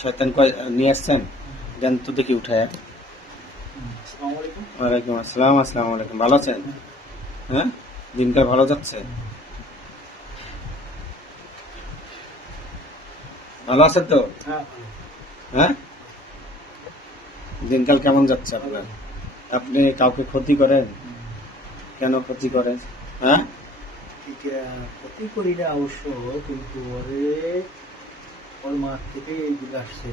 শয়তান নিয়ে আসছেন, দেন তো দেখি উঠায়। ওয়ালাইকুম আসসালাম। আসসালামু আলাইকুম। ভালো আছেন? হ্যাঁ, দিনকাল ভালো যাচ্ছে? ভালো আছেন তো? হ্যাঁ, দিনকাল কেমন যাচ্ছে আপনার? আপনি কাউকে ক্ষতি করেন? কেন ক্ষতি করেন? হ্যাঁ, ক্ষতি করি না অবশ্য, কিন্তু ওর মাঠ থেকে এইদিকে আসছে।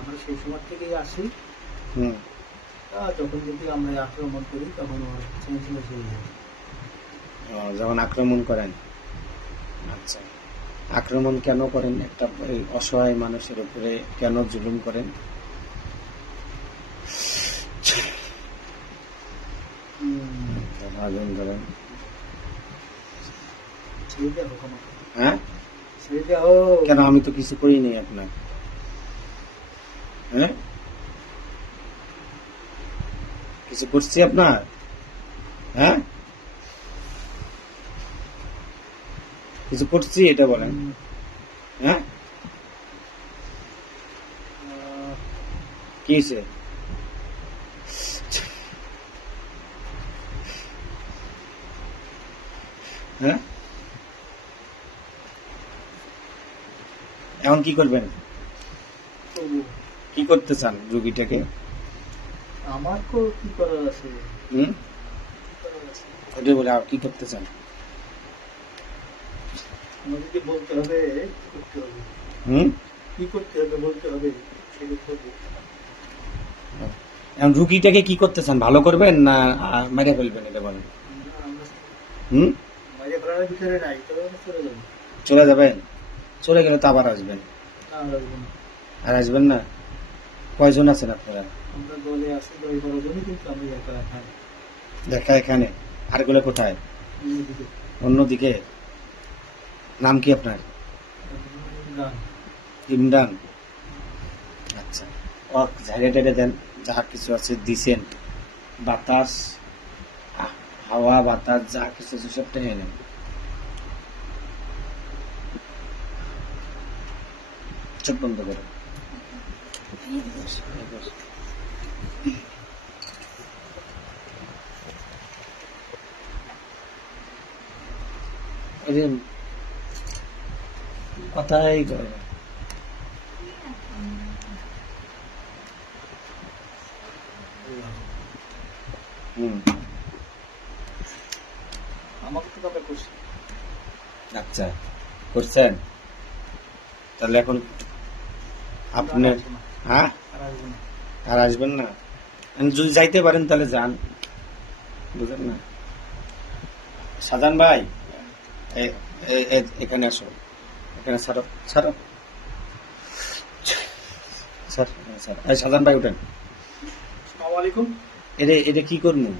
আমরা সেই সময় থেকেই আসি। যখন যদি আমরা আক্রমণ করি তখন ওর চেঞ্জলেস হয়ে যায়। যখন আক্রমণ করেন, আচ্ছা, আক্রমণ কেন করেন? একটা অসহায় মানুষের উপরে কেন জুলুম করেন? করেন হ্যাঁ, কেন? আমি তো কিছু করিনি আপনার। হ্যাঁ, কিছু করছি আপনার? হ্যাঁ, কিছু করছি এটা বলেন। হ্যাঁ, কি হয়েছে? হ্যাঁ, এখন কি করবেন? কি করতে চান রোগীটাকে? আমার তো কি করার আছে? ওটাই বলে, আর কি করতে চান? আমাদেরকে বলতে হবে, করতে হবে। কি করতে হবে বলতে হবে, সেটা করবো। এখন রুগীটাকে কি করতে চান? ভালো করবেন না মেরে ফেলবেন এটা বলেন। মাইরে ফেলার ভিতরে নাই, তবে আমরা চলে যাবো। চলে যাবেন? চলে গেলে তো আবার আসবেন। আর আসবেন না? কয়জন আছেন আপনারা? আমরা দলে আছি 10-12 জনই, কিন্তু আমি একা একা। দেখা এখানে, আর গুলো কোথায়? অন্যদিকে। নাম কি আপনার? ইমরান। আচ্ছা, ঝাড়িয়ে টাড়িয়ে দেন, যা কিছু আছে দিছেন, বাতাস, হাওয়া বাতাস যা কিছু আছে সব টেনে নেন। চোখ বন্ধ করে। কথাই করে না। আমাকে তো তবে করছি। আচ্ছা, করছেন? তাহলে এখন আপনার, হ্যাঁ, আর আসবেন না? যদি যাইতে পারেন তাহলে যান, বুঝলেন না? সাজান ভাই, এখানে আসো, এখানে ছাড়ো, ছাড়ো, সাজান ভাই উঠেন। আসসালামু আলাইকুম। এটা কি করবো?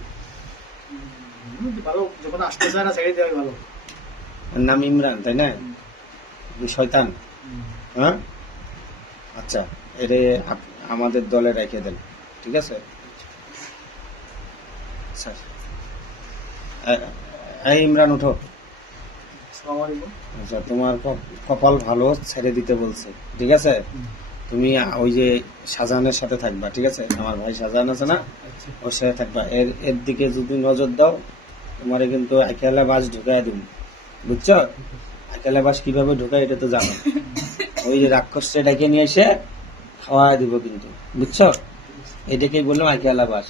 ভালো, যখন আসতে চায় না ছেড়ে দেওয়াই ভালো। নাম ইমরান, তাই না? শয়তান। হ্যাঁ, আচ্ছা, এটা আমাদের দলে রেখে দেন, ঠিক আছে? এই ইমরান উঠো। আচ্ছা, তোমার কপাল ভালো, ছেড়ে দিতে বলছে, ঠিক আছে? তুমি ওই যে শাহজাহানের সাথে থাকবা, ঠিক আছে? আমার ভাই শাহজাহান আছে না, ওর সাথে থাকবা। এর দিকে যদি নজর দাও, তোমার কিন্তু একেলা বাস ঢুকাই দিব, বুঝছো? একেলা বাস কিভাবে ঢুকায় এটা তো জানো। ওই যে রাক্ষসটা ডেকে নিয়ে এসে খাওয়া দিব কিন্তু, বুঝছো? এটাকেই বললাম একেলা বাস,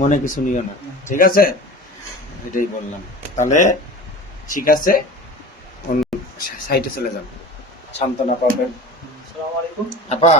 মনে কিছু নিও না, ঠিক আছে? এটাই বললাম। তাহলে ঠিক আছে, সাইটে চলে যান, সান্ত্বনা পাবেন। আসসালামু আলাইকুম। আপা।